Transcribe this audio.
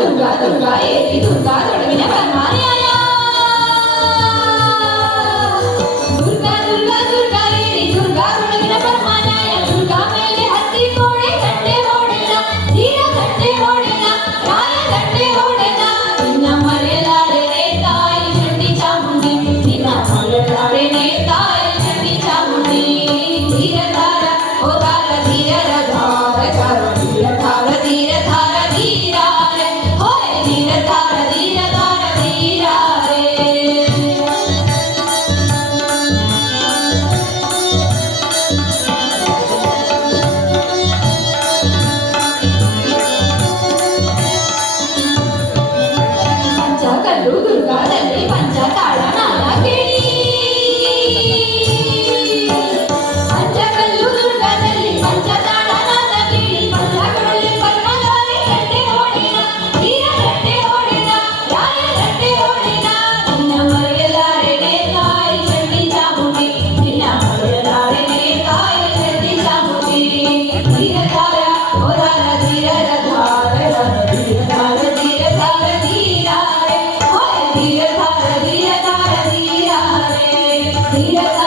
దుర్గా దుర్గా ఏది దుర్గా తొడమిన కర్మాని aleluya. धीर तार धीर हरे